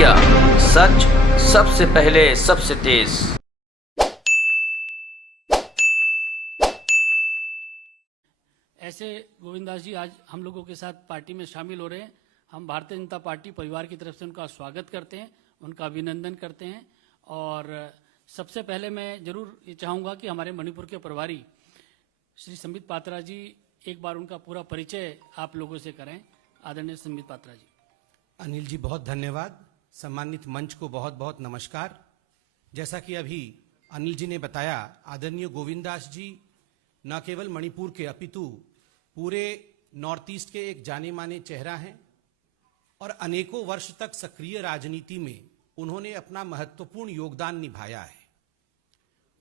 Media, सच सबसे पहले सबसे तेज। ऐसे गोविंदास जी आज हम लोगों के साथ पार्टी में शामिल हो रहे हैं। हम भारतीय जनता पार्टी परिवार की तरफ से उनका स्वागत करते हैं, उनका अभिनंदन करते हैं। और सबसे पहले मैं जरूर ये चाहूँगा कि हमारे मणिपुर के प्रभारी श्री संबित पात्रा जी एक बार उनका पूरा परिचय आप लोगों से करें। आदरणीय संबित पात्रा जी। अनिल जी बहुत धन्यवाद। सम्मानित मंच को बहुत बहुत नमस्कार। जैसा कि अभी अनिल जी ने बताया, आदरणीय गोविंदास जी न केवल मणिपुर के अपितु पूरे नॉर्थ ईस्ट के एक जाने माने चेहरा हैं और अनेकों वर्ष तक सक्रिय राजनीति में उन्होंने अपना महत्वपूर्ण योगदान निभाया है।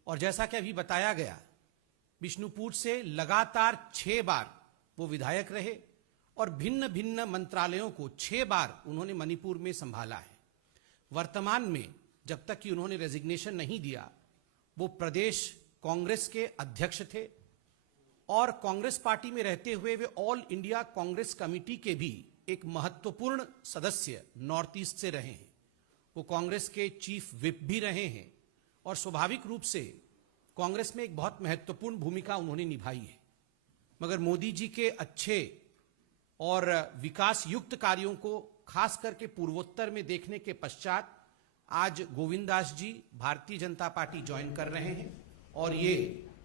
और जैसा कि अभी बताया गया, बिष्णुपुर से लगातार 6 बार वो विधायक रहे और भिन्न भिन्न मंत्रालयों को 6 बार उन्होंने मणिपुर में संभाला है। वर्तमान में जब तक कि उन्होंने रेजिग्नेशन नहीं दिया, वो प्रदेश कांग्रेस के अध्यक्ष थे और कांग्रेस पार्टी में रहते हुए वे ऑल इंडिया कांग्रेस कमेटी के भी एक महत्वपूर्ण सदस्य नॉर्थ ईस्ट से रहे हैं। वो कांग्रेस के चीफ विप भी रहे हैं और स्वाभाविक रूप से कांग्रेस में एक बहुत महत्वपूर्ण भूमिका उन्होंने निभाई है। मगर मोदी जी के अच्छे और विकास युक्त कार्यों को खास करके पूर्वोत्तर में देखने के पश्चात आज गोविंदास जी भारतीय जनता पार्टी ज्वाइन कर रहे हैं और ये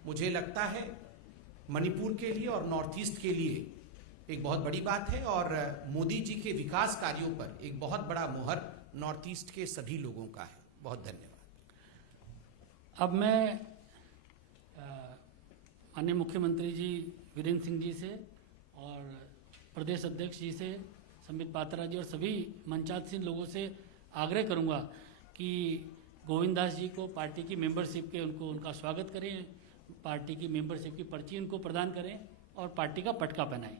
मुझे लगता है मणिपुर के लिए और नॉर्थ ईस्ट के लिए एक बहुत बड़ी बात है और मोदी जी के विकास कार्यों पर एक बहुत बड़ा मोहर नॉर्थ ईस्ट के सभी लोगों का है। बहुत धन्यवाद। अब मैं माननीय मुख्यमंत्री जी वीरेंद्र सिंह जी से और प्रदेश अध्यक्ष जी से संबित पात्रा जी और सभी मंचासीन लोगों से आग्रह करूंगा कि गोविंदास जी को पार्टी की मेंबरशिप के उनका स्वागत करें, पार्टी की मेंबरशिप की पर्ची उनको प्रदान करें और पार्टी का पटका पहनाएं।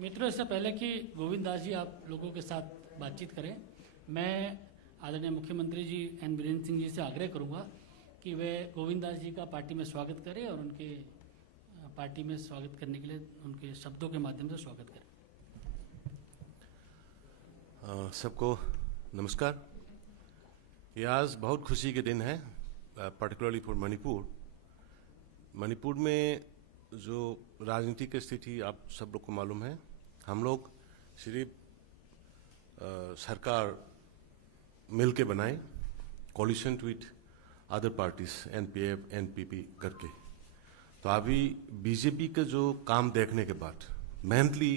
मित्रों, इससे पहले कि गोविंदास जी आप लोगों के साथ बातचीत करें, मैं आदरणीय मुख्यमंत्री जी एन वीरेंद्र सिंह जी से आग्रह करूंगा कि वे गोविंदास जी का पार्टी में स्वागत करें और उनके पार्टी में स्वागत करने के लिए उनके शब्दों के माध्यम से स्वागत करें। सबको नमस्कार। ये आज बहुत खुशी के दिन है, पर्टिकुलरली फॉर मणिपुर। मणिपुर में जो राजनीतिक स्थिति आप सब लोग को मालूम है। हम लोग सिर्फ सरकार मिल के बनाए, coalition with other parties, NPF NPP करके। तो अभी बीजेपी का जो काम देखने के बाद मेहनतली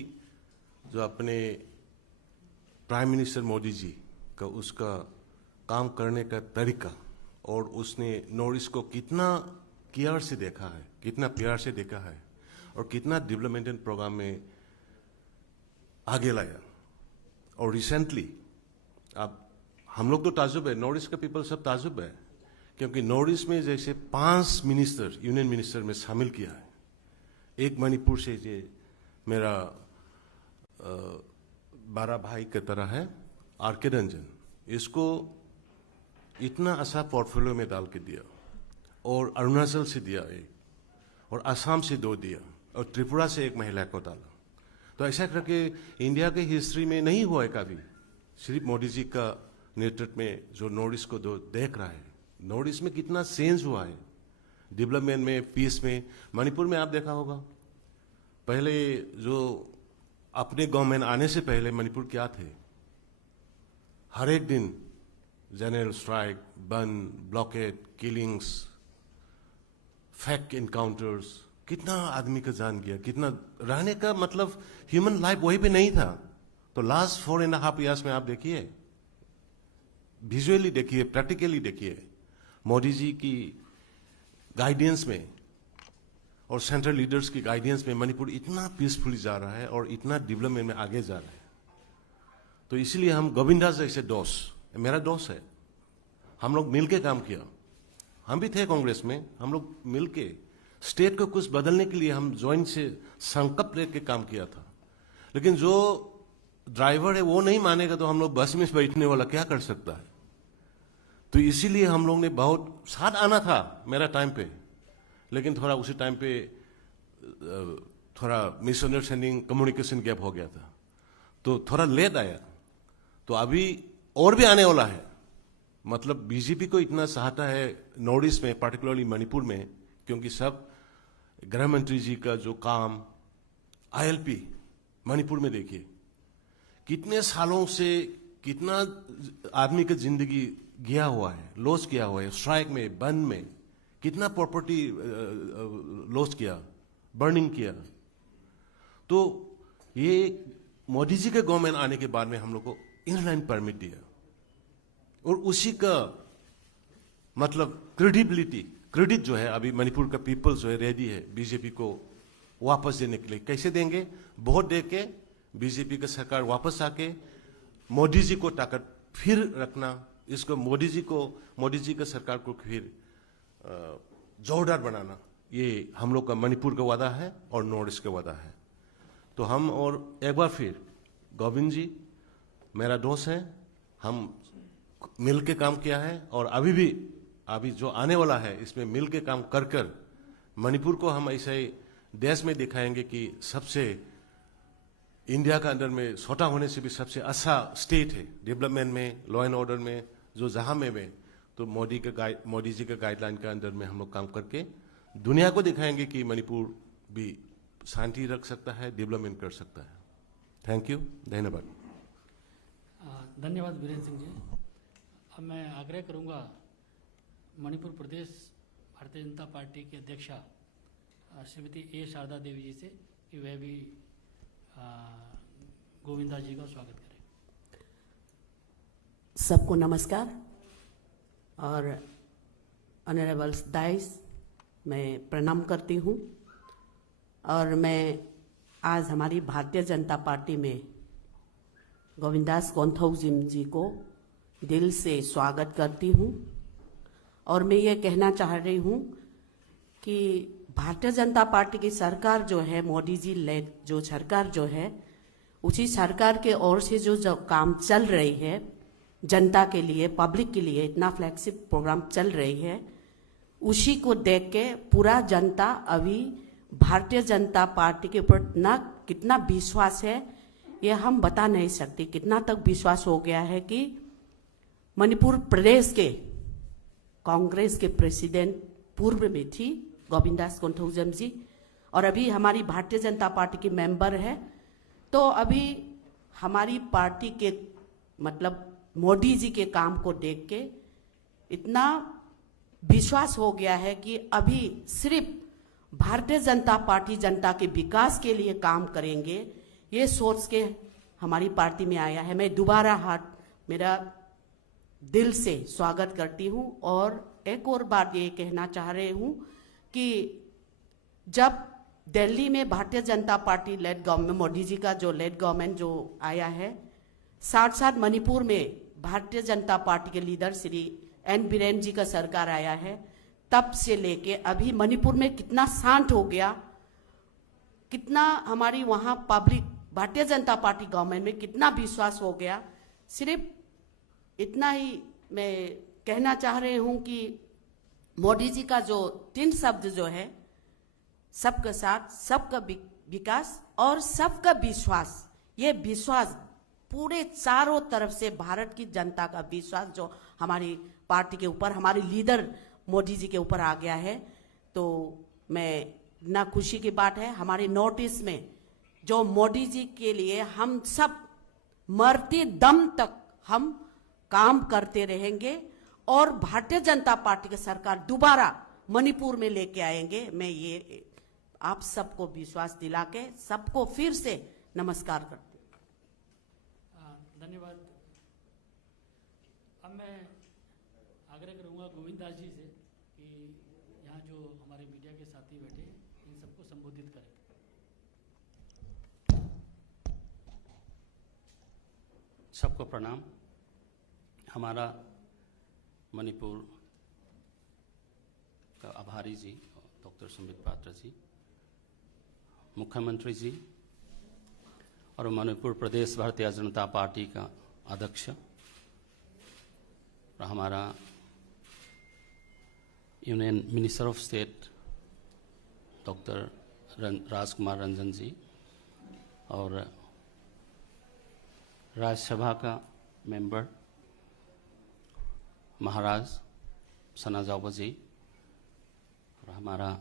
जो अपने प्राइम मिनिस्टर मोदी जी का उसका काम करने का तरीका और उसने नॉर्थ ईस्ट को कितना केयर से देखा है, कितना प्यार से देखा है और कितना डेवलपमेंटल प्रोग्राम में आगे लाया। और रिसेंटली अब हम लोग तो ताजुब है, नॉर्थ ईस्ट का पीपल सब ताजुब है, क्योंकि नॉर्थ ईस्ट में जैसे 5 मिनिस्टर यूनियन मिनिस्टर में शामिल किया है। एक मणिपुर से जो मेरा बड़ा भाई की तरह है आर.के. रंजन, इसको इतना अच्छा पोर्टफोलियो में डाल के दिया और अरुणाचल से दिया एक, और असम से 2 दिया और त्रिपुरा से एक महिला को डाला। तो ऐसा करके इंडिया के हिस्ट्री में नहीं हुआ है कभी। सिर्फ मोदी जी का नेतृत्व में जो नॉर्थ ईस्ट को देख रहा है, नॉर्थ ईस्ट में कितना चेंज हुआ है डेवलपमेंट में, पीस में। मणिपुर में आप देखा होगा, पहले जो अपने गवर्नमेंट आने से पहले मणिपुर क्या थे? हर एक दिन जनरल स्ट्राइक, बंद, ब्लॉकेड, किलिंग्स, फैक इनकाउंटर्स, कितना आदमी का जान गया, कितना रहने का मतलब ह्यूमन लाइफ वहीं पे नहीं था। तो लास्ट 4.5 years में आप देखिए, विजुअली देखिए, प्रैक्टिकली देखिए, मोदी जी की गाइडेंस में और सेंट्रल लीडर्स की गाइडेंस में मणिपुर इतना पीसफुली जा रहा है और इतना डेवलपमेंट में आगे जा रहा है। तो इसलिए हम गोविंदा जैसे दोस्त, मेरा दोस्त है, हम लोग मिलके काम किया। हम भी थे कांग्रेस में, हम लोग मिलके स्टेट को कुछ बदलने के लिए हम ज्वाइंट से संकल्प लेके काम किया था। लेकिन जो ड्राइवर है वो नहीं मानेगा तो हम लोग बस में बैठने वाला क्या कर सकता है? तो इसीलिए हम लोग ने बहुत साथ आना था मेरा टाइम पे, लेकिन थोड़ा उसी टाइम पे थोड़ा मिसअंडरस्टैंडिंग, कम्युनिकेशन गैप हो गया था, तो थोड़ा लेट आया। तो अभी और भी आने वाला है। मतलब बीजेपी को इतना चाहता है नॉर्थ ईस्ट में, पार्टिकुलरली मणिपुर में, क्योंकि सब गृह मंत्री जी का जो काम, ILP मणिपुर में देखिए कितने सालों से कितना आदमी का जिंदगी गया हुआ है, लॉस किया हुआ है, स्ट्राइक में, बंद में, कितना प्रॉपर्टी लॉस किया, बर्निंग किया। तो ये मोदी जी के गवर्नमेंट आने के बाद में हम लोग को इनलाइन परमिट दिया और उसी का मतलब क्रेडिट जो है अभी मणिपुर का पीपल जो है रेडी है बीजेपी को वापस देने के लिए। कैसे देंगे? वोट दे के बीजेपी का सरकार वापस आके मोदी जी को ताकत फिर रखना, इसको मोदी जी का सरकार को फिर जोरदार बनाना, ये हम लोग का मणिपुर का वादा है और नॉर्थ ईस्ट का वादा है। तो हम और एक बार फिर गोविंद जी मेरा दोस्त है, हम मिल के काम किया है और अभी जो आने वाला है इसमें मिल के काम कर मणिपुर को हम ऐसे देश में दिखाएंगे कि सबसे इंडिया का अंदर में छोटा होने से भी सबसे अच्छा स्टेट है डेवलपमेंट में, लॉ एंड ऑर्डर में, जो जहां में तो मोदी जी का गाइडलाइन के अंदर में हम लोग काम करके दुनिया को दिखाएंगे कि मणिपुर भी शांति रख सकता है, डेवलपमेंट कर सकता है। थैंक यू, धन्यवाद। धन्यवाद वीरेंद्र सिंह जी। अब मैं आग्रह करूंगा मणिपुर प्रदेश भारतीय जनता पार्टी की अध्यक्षा श्रीमती ए शारदा देवी जी से कि वह भी गोविंदा जी का स्वागत करें। सबको नमस्कार और ऑनरेबल दाइस मैं प्रणाम करती हूँ। और मैं आज हमारी भारतीय जनता पार्टी में गोविंदास कोंथौजिम जी को दिल से स्वागत करती हूँ। और मैं ये कहना चाह रही हूँ कि भारतीय जनता पार्टी की सरकार जो है, मोदी जी लेड जो सरकार जो है, उसी सरकार के ओर से जो काम चल रही है जनता के लिए, पब्लिक के लिए, इतना फ्लैगशिप प्रोग्राम चल रही है, उसी को देख के पूरा जनता अभी भारतीय जनता पार्टी के ऊपर कितना विश्वास है ये हम बता नहीं सकते। कितना तक विश्वास हो गया है कि मणिपुर प्रदेश के कांग्रेस के प्रेसिडेंट पूर्व में थी गोविंदास कोंथौजिम जी, और अभी हमारी भारतीय जनता पार्टी की मेंबर है। तो अभी हमारी पार्टी के मतलब मोदी जी के काम को देख के इतना विश्वास हो गया है कि अभी सिर्फ भारतीय जनता पार्टी जनता के विकास के लिए काम करेंगे, ये सोच के हमारी पार्टी में आया है। मैं दोबारा मेरा दिल से स्वागत करती हूँ। और एक और बात ये कहना चाह रही हूँ कि जब दिल्ली में Bharatiya Janata party lead government, Modi ji का जो लेड गवर्नमेंट जो आया है, साथ साथ मणिपुर में भारतीय जनता पार्टी के लीडर श्री एन बीरेन जी का सरकार आया है, तब से लेके अभी मणिपुर में कितना शांत हो गया, कितना हमारी वहाँ public Bharatiya Janata party government में कितना विश्वास हो गया। सिर्फ इतना ही मैं कहना चाह रही हूँ कि मोदी जी का जो 3 शब्द जो है, सबका साथ, सबका विकास और सबका विश्वास, ये विश्वास पूरे चारों तरफ से भारत की जनता का विश्वास जो हमारी पार्टी के ऊपर, हमारे लीडर मोदी जी के ऊपर आ गया है। तो मैं ना खुशी की बात है, हमारे नॉर्थ ईस्ट में जो मोदी जी के लिए हम सब मरते दम तक हम काम करते रहेंगे और भारतीय जनता पार्टी की सरकार दोबारा मणिपुर में लेके आएंगे। मैं ये आप सबको विश्वास दिला के सबको फिर से नमस्कार करती हूँ। धन्यवाद। अब मैं आग्रह करूंगा गोविंद दास जी से कि यहाँ जो हमारे मीडिया के साथी बैठे इन सबको संबोधित करें। सबको प्रणाम। हमारा मणिपुर का आभारी जी डॉक्टर संबित पात्रा जी, मुख्यमंत्री जी और मणिपुर प्रदेश भारतीय जनता पार्टी का अध्यक्ष और हमारा union minister of state doctor Rajkumar Ranjan ji और राज्यसभा का मेंबर महाराज सना जाओबा जी और हमारा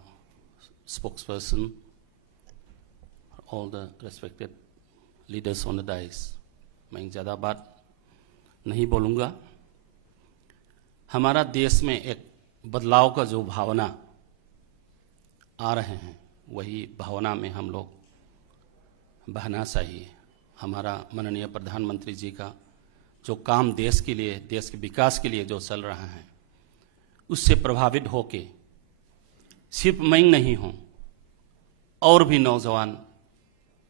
spokesperson, all the respected leaders on the dice. मैं ज़्यादा बात नहीं बोलूँगा। हमारा देश में एक बदलाव का जो भावना आ रहे हैं वही भावना में हम लोग बहना चाहिए। हमारा माननीय प्रधानमंत्री जी का जो काम देश के लिए, देश के विकास के लिए जो चल रहा है, उससे प्रभावित होके सिर्फ मैं नहीं हूँ और भी नौजवान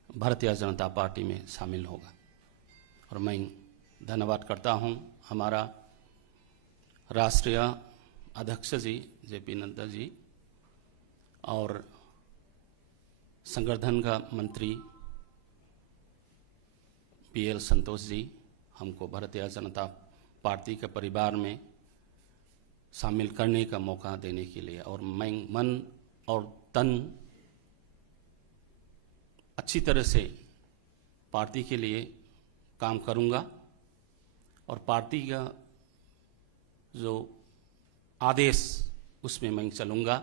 भारतीय जनता पार्टी में शामिल होगा। और मैं धन्यवाद करता हूँ हमारा राष्ट्रीय अध्यक्ष जी जेपी नड्डा जी और संगठन का मंत्री पीएल संतोष जी हमको भारतीय जनता पार्टी के परिवार में शामिल करने का मौका देने के लिए। और मैं मन और तन अच्छी तरह से पार्टी के लिए काम करूंगा और पार्टी का जो आदेश उसमें मैं चलूंगा।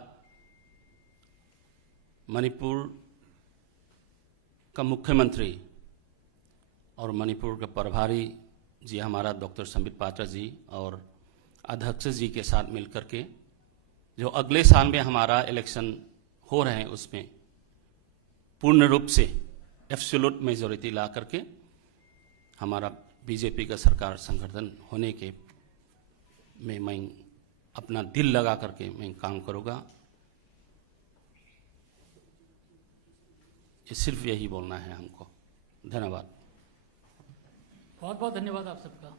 मणिपुर का मुख्यमंत्री और मणिपुर के प्रभारी जी हमारा डॉक्टर संबित पात्रा जी और अध्यक्ष जी के साथ मिलकर के जो अगले साल में हमारा इलेक्शन हो रहे हैं उसमें पूर्ण रूप से एब्सोल्यूट मेजॉरिटी ला करके हमारा बीजेपी का सरकार संगठन होने के में मैं अपना दिल लगा करके मैं काम करूँगा। सिर्फ यही बोलना है हमको। धन्यवाद। बहुत बहुत धन्यवाद आप सबका।